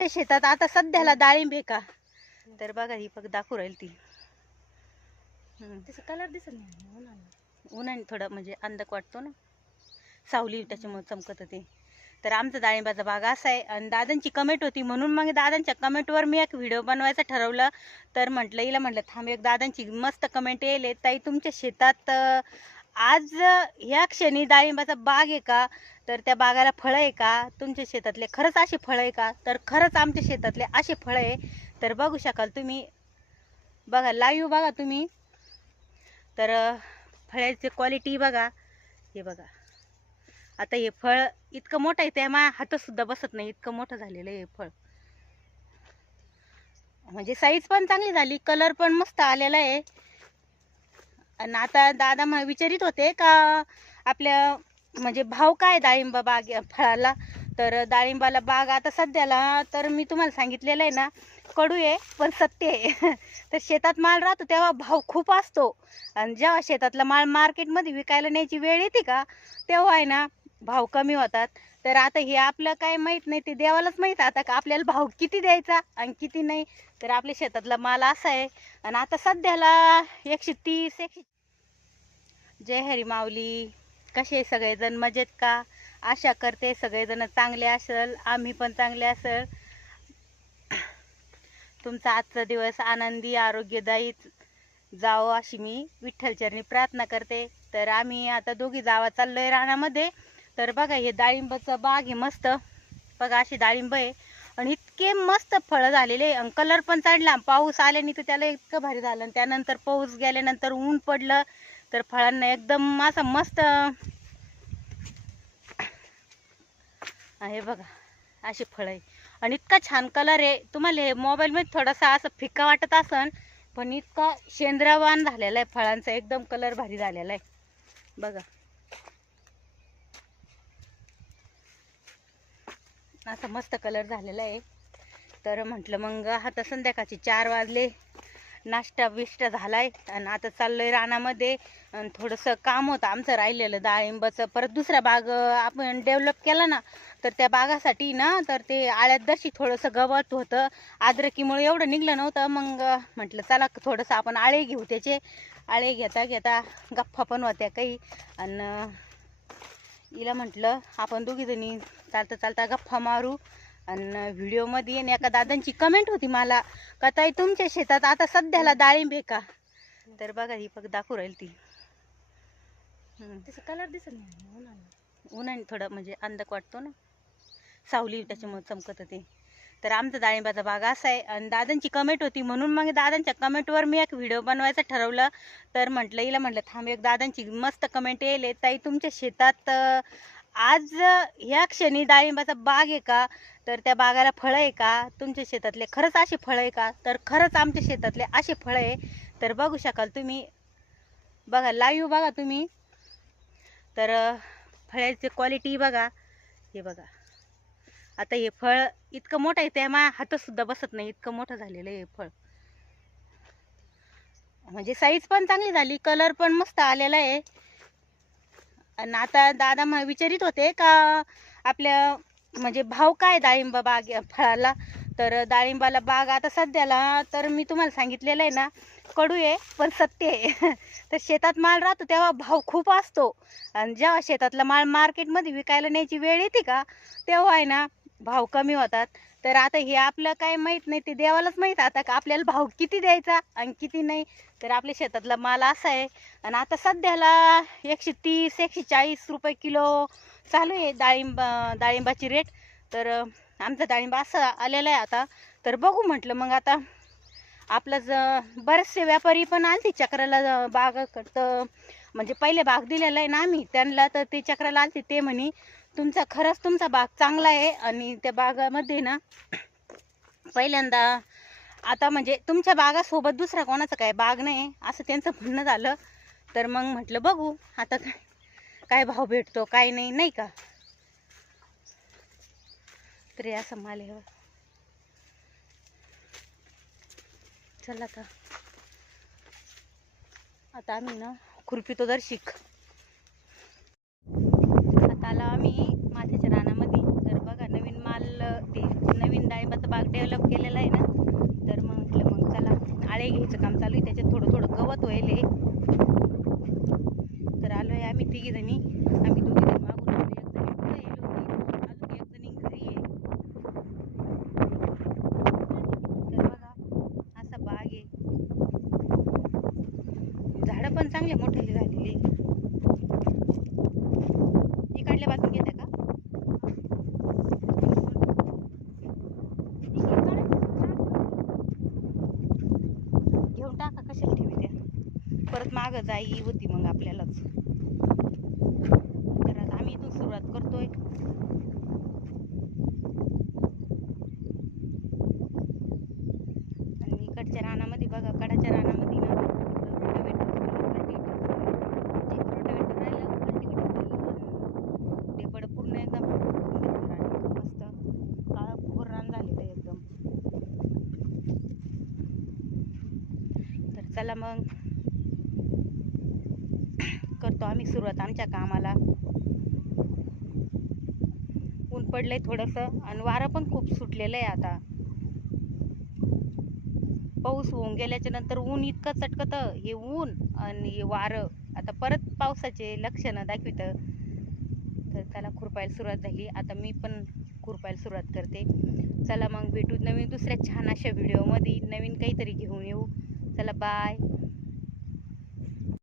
ते शेतात आता सध्याला डाळिंब आहे का? तर बघा ही फक्त दाखवू राहील ती. त्याचा कलर दिसत नाही. उन्हाने थोडं म्हणजे अंधक वाटतो ना. सावली त्याच्यामुळे चमकत ते. तर आमचा डाळिंबाचा बाग असा आहे. आणि दादांची कमेंट होती म्हणून मग दादांच्या कमेंटवर मी एक व्हिडिओ बनवायचं ठरवलं. तर म्हटलं हिला म्हटलं थांब एक दादांची मस्त कमेंट येईल ताई तुमच्या शेतात आज ह्या क्षणी डाळिंबाचा बाग आहे का? तर त्या बागाला फळं आहे का? तुमच्या शेतातले खरंच असे फळं आहे का? तर खरंच आमच्या शेतातले असे फळं आहे. तर बघू शकाल तुम्ही. बघा लाईव्ह बघा तुम्ही. तर फळ्याची फळाची क्वालिटी बघा. हे बघा. आता हे फळ इतकं मोठं आहे त्या माझ्या हातसुद्धा बसत नाही. इतकं मोठं झालेलं आहे हे फळ. म्हणजे साईज पण चांगली झाली कलर पण मस्त आलेला आहे. आणि आता दादा मग विचारित होते का आपल्या म्हणजे भाव काय डाळिंब बाग फळाला? तर डाळिंबाला बाग आता सध्याला तर मी तुम्हाला सांगितलेलं आहे ना कडू आहे पण सत्य आहे. तर शेतात माल राहतो तेव्हा भाव खूप असतो. आणि जेव्हा शेतातला माल मार्केटमध्ये विकायला न्यायची वेळ येते का तेव्हा आहे ना भाव कमी होतात. तर आता हे आपलं काय माहीत नाही ते देवालाच माहीत आता का आपल्याला भाव किती द्यायचा आणि किती नाही. तर आपल्या शेतातला माल असा आहे. आणि आता सध्याला एकशे तीस एकशे जय हरी माऊली. कसे सगळेजण? मजेत का? आशा करते सगळेजण चांगले असेल आम्ही पण चांगले असेल. तुमचा आजचा दिवस आनंदी आरोग्यदायी जावं अशी मी विठ्ठलचरणी प्रार्थना करते. तर आम्ही आता दोघी जावा चाललोय रानामध्ये. तर बघा हे डाळिंबाचं बाग आहे मस्त. बघा अशी डाळिंब आहे. आणि इतके मस्त फळं झालेले आणि कलर पण चढला पाऊस आल्याने तर त्याला इतकं भारी झालं. आणि त्यानंतर पाऊस गेल्यानंतर ऊन पडलं. तर फळांना एकदम असं मस्त. आहे बघा अशी फळं आहे. आणि इतका छान कलर आहे. तुम्हाला हे मोबाईलमध्ये थोडासा असं फिका वाटत असन पण इतका शेंद्रावान झालेला आहे फळांचा. एकदम कलर भारी झालेला आहे. बघा. असा मस्त कलर झालेला आहे. तर म्हटलं मग आता संध्याकाळचे चार वाजले. नाश्ता बिष्टा झालाय आणि आता चाललोय रानामध्ये. आणि थोडंसं काम होतं आमचं राहिलेलं डाळिंबाचं. परत दुसरा बाग आपण डेव्हलप केला ना तर त्या बागासाठी ना तर ते आळ्यात दर्शी थोडंसं गवत होतं. आद्रकीमुळे एवढं निघलं नव्हतं. मग म्हटलं चला थोडंसं आपण आळे घेऊ त्याचे. आळे घेता घेता गप्पा पण होत्या काही. आणि हिला म्हटलं आपण दोघी जणी चालता चालता गप्पा मारू. आणि व्हिडिओमध्ये येईन एका दादांची कमेंट होती मला का ताई तुमच्या शेतात आता सध्याला डाळिंब आहे का? तर बघा ही फक्त दाखवू राहील ती. त्याचा कलर दिसत नाही. उन्हाने थोडं म्हणजे अंधक वाटतो ना. सावली त्याच्यामुळे चमकत ते. तर आमचा डाळिंबाचा बाग असा आहे. आणि दादांची कमेंट होती म्हणून मग दादांच्या कमेंटवर मी एक व्हिडिओ बनवायचं ठरवलं. तर म्हटलं हिला म्हटलं थांब एक दादांची मस्त कमेंट येईल ताई तुमच्या शेतात आज ह्या क्षणी डाळिंबाचा बाग आहे का? तर त्या बागाला फळं आहे का? तुमच्या शेतातले खरंच असे फळं आहे का? तर खरंच आमच्या शेतातले असे फळं आहे. तर बघू शकाल तुम्ही. बघा लाईव्ह बघा तुम्ही. तर फळ्याची क्वालिटी बघा. हे बघा. आता हे फळ इतकं मोठं आहे त्या माझ्या हातसुद्धा बसत नाही. इतकं मोठं झालेलं आहे हे फळ. म्हणजे साईज पण चांगली झाली कलर पण मस्त आलेला आहे. आणि आता दादा मला विचारित होते का आपल्या म्हणजे भाव काय डाळिंबा बाग फळाला? तर डाळिंबाला बाग आता सध्याला तर मी तुम्हाला सांगितलेलं आहे ना कडू आहे पण सत्य आहे. तर शेतात माल राहतो तेव्हा भाव खूप असतो. आणि जेव्हा शेतातला माल मार्केटमध्ये विकायला न्यायची वेळ येते का तेव्हा आहे ना भाव कमी होतात. तर आता हे आपलं काय माहीत नाही ते देवालाच माहीत आता का आपल्याला भाव किती द्यायचा आणि किती नाही. तर आपल्या शेतातला माल असा आहे. आणि आता सध्याला एकशे तीस एकशे चाळीस रुपये किलो चालू आहे डाळिंब डाळिंबाची रेट तर आमचा डाळिंब असं आलेला आहे आता. तर बघू म्हटलं मग आता आपलं ज बरेचसे व्यापारी पण आलते चक्राला बाग तर म्हणजे पहिले बाग दिलेला आहे ना आम्ही. त्यांना तर ते चक्राला आलते ते म्हणे. तुमचा खरंच तुमचा बाग चांगला आहे आणि त्या बागामध्ये ना पहिल्यांदा आता म्हणजे तुमच्या बागासोबत दुसरा कोणाचा काय बाग नाही असं त्यांचं म्हणणं झालं. तर मग म्हटलं बघू आता काय काय भाव भेटतो काय नाही नाही का? तरी असं माल हो. चला आता. आता आम्ही ना खुरपी तो दर शिक आला आम्ही माथ्याच्या रानामध्ये तर बघा नवीन माल ते नवीन डाळिंबाचं बाग आळे घ्यायचं काम चालू आहे त्याच्यात थोडं थोडं गवत व्हायले तर आलो आहे आम्ही तिघी जणी आम्ही दोघी जण मागून आलो एक जणी पुढे येलो होती अजून एक जणी घरी आहे तर बघा असा बाग आहे झाडं पण चांगले मोठे झालेली इकडल्या बाजून घेते का घेऊन टाका कशाला ठेवी त्या परत मागं जाई होती मग आपल्यालाच. तर आता आम्ही इथून सुरुवात करतोय. आणि इकडच्या रानामध्ये बघा कडाच्या रानामध्ये ना राहिलं कल्टिवेटर टेपड पूर्ण एकदम करून मस्त. काळा भोर रान झालेलं आहे एकदम. तर चला मग. करतो आम्ही सुरुवात आमच्या कामाला. ऊन पडलंय थोडंसं आणि वारं पण खूप सुटलेलं आहे आता. पाऊस होऊन गेल्याच्यानंतर ऊन इतकं चटकतं हे ऊन आणि हे वारं. आता परत पावसाचे लक्षणं दाखवितं. तर त्याला खुरपायला सुरुवात झाली. आता मी पण खुरपायला सुरुवात करते. चला मग भेटू नवीन दुसऱ्या छान अशा व्हिडिओमध्ये नवीन काहीतरी घेऊन येऊ. चला बाय